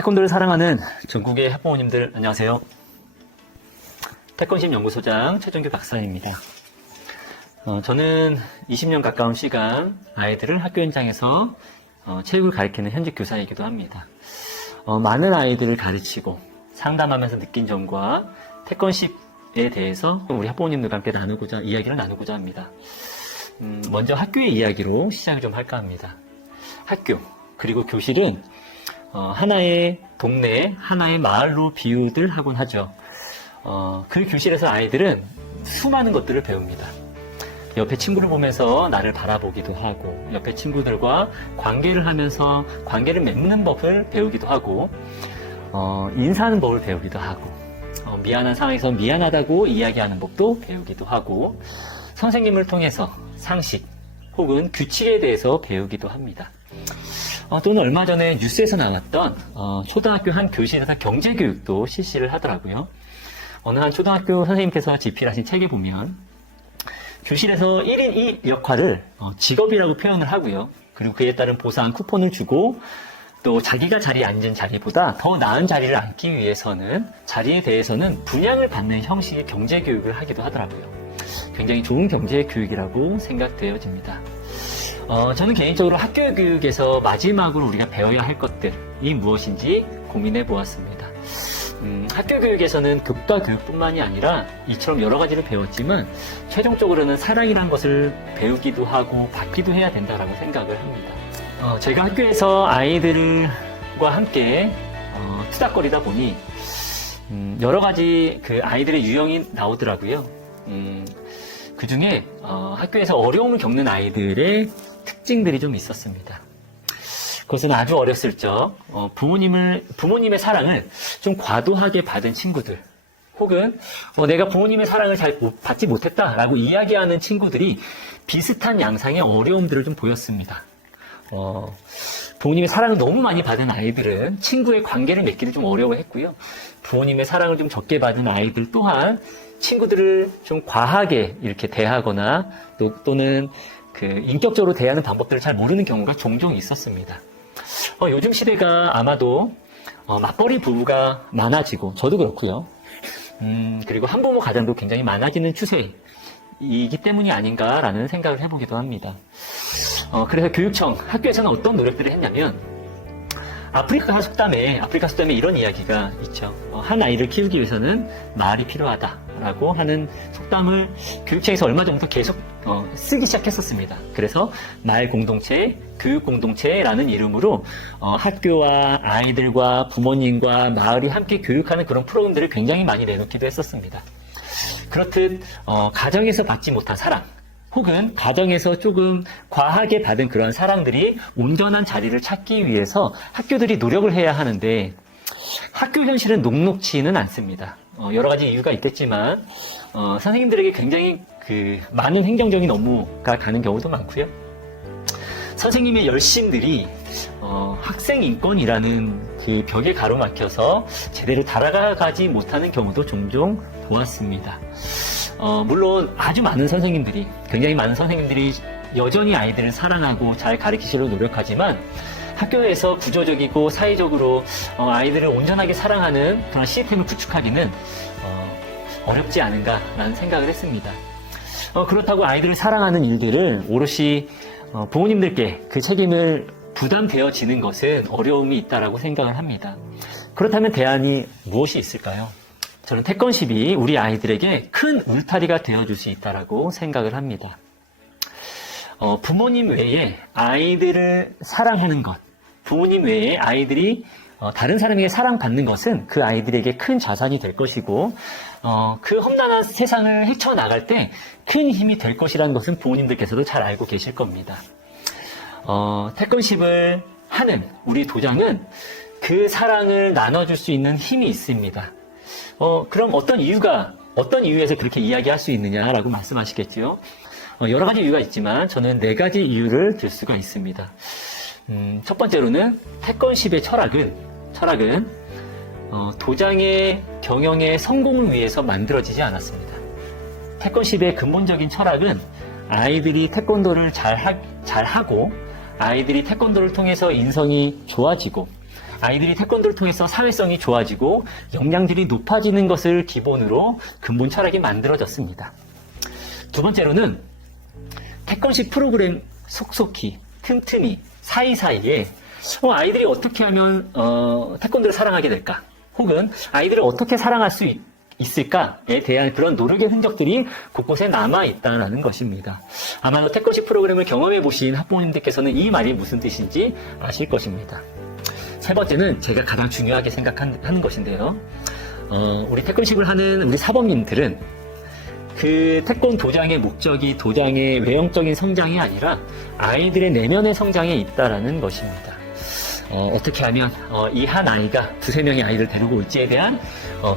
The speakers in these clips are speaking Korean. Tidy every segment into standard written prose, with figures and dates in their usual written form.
태권도를 사랑하는 전국의 학부모님들 안녕하세요. 태권심 연구소장 최종규 박사입니다. 저는 20년 가까운 시간 아이들을 학교 현장에서 체육을 가르치는 현직 교사이기도 합니다. 많은 아이들을 가르치고 상담하면서 느낀 점과 태권십에 대해서 우리 학부모님들과 함께 이야기를 나누고자 합니다. 먼저 학교의 이야기로 시작을 좀 할까 합니다. 학교 그리고 교실은 하나의 동네, 하나의 마을로 비유들 하곤 하죠. 그 교실에서 아이들은 수많은 것들을 배웁니다. 옆에 친구를 보면서 나를 바라보기도 하고, 옆에 친구들과 관계를 하면서 관계를 맺는 법을 배우기도 하고, 인사하는 법을 배우기도 하고, 미안한 상황에서 미안하다고 이야기하는 법도 배우기도 하고, 선생님을 통해서 상식 혹은 규칙에 대해서 배우기도 합니다. 또는 얼마 전에 뉴스에서 나왔던 초등학교 한 교실에서 경제교육도 실시를 하더라고요. 어느 한 초등학교 선생님께서 집필하신 책에 보면 교실에서 1인 1 역할을 직업이라고 표현을 하고요. 그리고 그에 따른 보상 쿠폰을 주고 또 자기가 자리에 앉은 자리보다 더 나은 자리를 앉기 위해서는 자리에 대해서는 분양을 받는 형식의 경제교육을 하기도 하더라고요. 굉장히 좋은 경제교육이라고 생각되어집니다. 저는 개인적으로 학교 교육에서 마지막으로 우리가 배워야 할 것들이 무엇인지 고민해 보았습니다. 학교 교육에서는 교과 교육뿐만이 아니라 이처럼 여러 가지를 배웠지만 최종적으로는 사랑이란 것을 배우기도 하고 받기도 해야 된다고 생각을 합니다. 제가 학교에서 아이들과 함께 투닥거리다 보니 여러 가지 그 아이들의 유형이 나오더라고요. 그 중에 학교에서 어려움을 겪는 아이들의 특징들이 좀 있었습니다. 그것은 아주 어렸을 적 부모님의 사랑을 좀 과도하게 받은 친구들, 혹은 내가 부모님의 사랑을 잘 받지 못했다라고 이야기하는 친구들이 비슷한 양상의 어려움들을 좀 보였습니다. 부모님의 사랑을 너무 많이 받은 아이들은 친구의 관계를 맺기를 좀 어려워했고요. 부모님의 사랑을 좀 적게 받은 아이들 또한 친구들을 좀 과하게 이렇게 대하거나 또는 그 인격적으로 대하는 방법들을 잘 모르는 경우가 종종 있었습니다. 요즘 시대가 아마도 맞벌이 부부가 많아지고 저도 그렇고요. 그리고 한부모 가정도 굉장히 많아지는 추세이기 때문이 아닌가라는 생각을 해보기도 합니다. 그래서 교육청, 학교에서는 어떤 노력들을 했냐면 아프리카 속담에 이런 이야기가 있죠. 한 아이를 키우기 위해서는 말이 필요하다라고 하는 속담을 교육청에서 얼마 전부터 계속 쓰기 시작했었습니다. 그래서 말 공동체, 교육 공동체라는 이름으로 학교와 아이들과 부모님과 마을이 함께 교육하는 그런 프로그램들을 굉장히 많이 내놓기도 했었습니다. 그렇듯 가정에서 받지 못한 사랑, 혹은 가정에서 조금 과하게 받은 그런 사랑들이 온전한 자리를 찾기 위해서 학교들이 노력을 해야 하는데 학교 현실은 녹록치는 않습니다. 여러 가지 이유가 있겠지만 선생님들에게 굉장히 많은 행정적인 업무가 가는 경우도 많고요. 선생님의 열심들이 학생 인권이라는 그 벽에 가로막혀서 제대로 달아가지 못하는 경우도 종종 보았습니다. 물론 아주 많은 선생님들이, 굉장히 많은 선생님들이 여전히 아이들을 사랑하고 잘 가르치시려고 노력하지만 학교에서 구조적이고 사회적으로 아이들을 온전하게 사랑하는 그런 시스템을 구축하기는 어렵지 않은가라는 생각을 했습니다. 그렇다고 아이들을 사랑하는 일들을 오롯이 부모님들께 그 책임을 부담되어지는 것은 어려움이 있다고 생각을 합니다. 그렇다면 대안이 무엇이 있을까요? 저는 태권십이 우리 아이들에게 큰 울타리가 되어줄 수 있다고 생각을 합니다. 부모님 외에 아이들을 사랑하는 것, 부모님 외에 아이들이 다른 사람에게 사랑받는 것은 그 아이들에게 큰 자산이 될 것이고 그 험난한 세상을 헤쳐나갈 때 큰 힘이 될 것이라는 것은 부모님들께서도 잘 알고 계실 겁니다. 태권십을 하는 우리 도장은 그 사랑을 나눠줄 수 있는 힘이 있습니다. 그럼 어떤 이유에서 그렇게 이야기할 수 있느냐라고 말씀하시겠죠. 여러 가지 이유가 있지만 저는 4가지 이유를 들 수가 있습니다. 첫 번째로는 태권십의 철학은 도장의 경영의 성공을 위해서 만들어지지 않았습니다. 태권십의 근본적인 철학은 아이들이 태권도를 잘하고 아이들이 태권도를 통해서 인성이 좋아지고 아이들이 태권도를 통해서 사회성이 좋아지고 역량들이 높아지는 것을 기본으로 근본 철학이 만들어졌습니다. 두 번째로는 태권식 프로그램 속속히, 틈틈이, 사이사이에 아이들이 어떻게 하면 태권도를 사랑하게 될까? 혹은 아이들을 어떻게 사랑할 수 있을까에 대한 그런 노력의 흔적들이 곳곳에 남아있다는 것입니다. 아마도 태권식 프로그램을 경험해 보신 학부모님들께서는 이 말이 무슨 뜻인지 아실 것입니다. 세 번째는 제가 가장 중요하게 생각하는 것인데요. 우리 태권식을 하는 우리 사범님들은 그 태권 도장의 목적이 도장의 외형적인 성장이 아니라 아이들의 내면의 성장에 있다라는 것입니다. 어떻게 하면 이 한 아이가 두세 명의 아이를 데리고 올지에 대한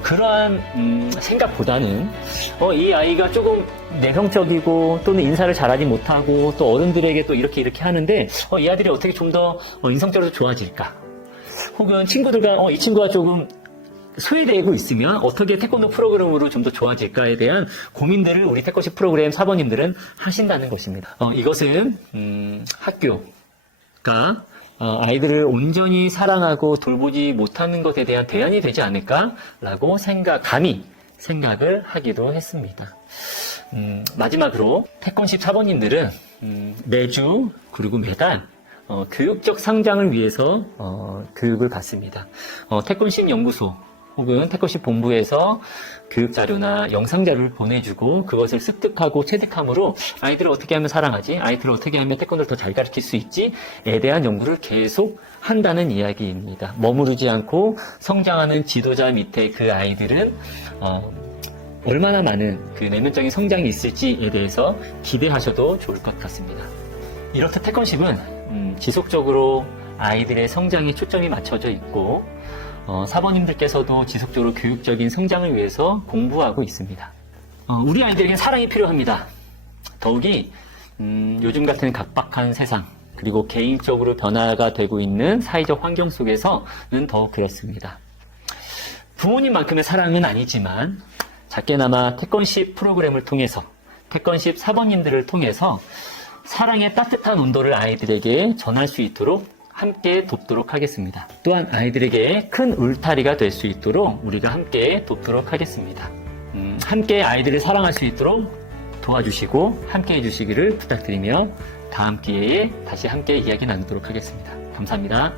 그러한 생각보다는 이 아이가 조금 내성적이고 또는 인사를 잘하지 못하고 또 어른들에게 또 이렇게 하는데 이 아이들이 어떻게 좀 더 인성적으로 좋아질까? 혹은 친구들과 이 친구가 조금 소외되고 있으면 어떻게 태권도 프로그램으로 좀 더 좋아질까에 대한 고민들을 우리 태권식 프로그램 사범님들은 하신다는 것입니다. 이것은 학교가 아이들을 온전히 사랑하고 돌보지 못하는 것에 대한 대안이 되지 않을까라고 감히 생각을 하기도 했습니다. 마지막으로 태권식 사범님들은 매주 그리고 매달 교육적 성장을 위해서 교육을 받습니다. 태권식 연구소 혹은 태권식 본부에서 교육자료나 영상자료를 보내주고 그것을 습득하고 체득함으로 아이들을 어떻게 하면 사랑하지? 아이들을 어떻게 하면 태권도를 더 잘 가르칠 수 있지에 대한 연구를 계속 한다는 이야기입니다. 머무르지 않고 성장하는 지도자 밑에 그 아이들은 얼마나 많은 그 내면적인 성장이 있을지에 대해서 기대하셔도 좋을 것 같습니다. 이렇듯 태권식은 지속적으로 아이들의 성장에 초점이 맞춰져 있고 사범님들께서도 지속적으로 교육적인 성장을 위해서 공부하고 있습니다. 우리 아이들에게 사랑이 필요합니다. 더욱이 요즘 같은 각박한 세상 그리고 개인적으로 변화가 되고 있는 사회적 환경 속에서는 더욱 그렇습니다. 부모님만큼의 사랑은 아니지만 작게나마 태권식 프로그램을 통해서 태권식 사범님들을 통해서 사랑의 따뜻한 온도를 아이들에게 전할 수 있도록 함께 돕도록 하겠습니다. 또한 아이들에게 큰 울타리가 될 수 있도록 우리가 함께 돕도록 하겠습니다. 함께 아이들을 사랑할 수 있도록 도와주시고 함께 해주시기를 부탁드리며 다음 기회에 다시 함께 이야기 나누도록 하겠습니다. 감사합니다.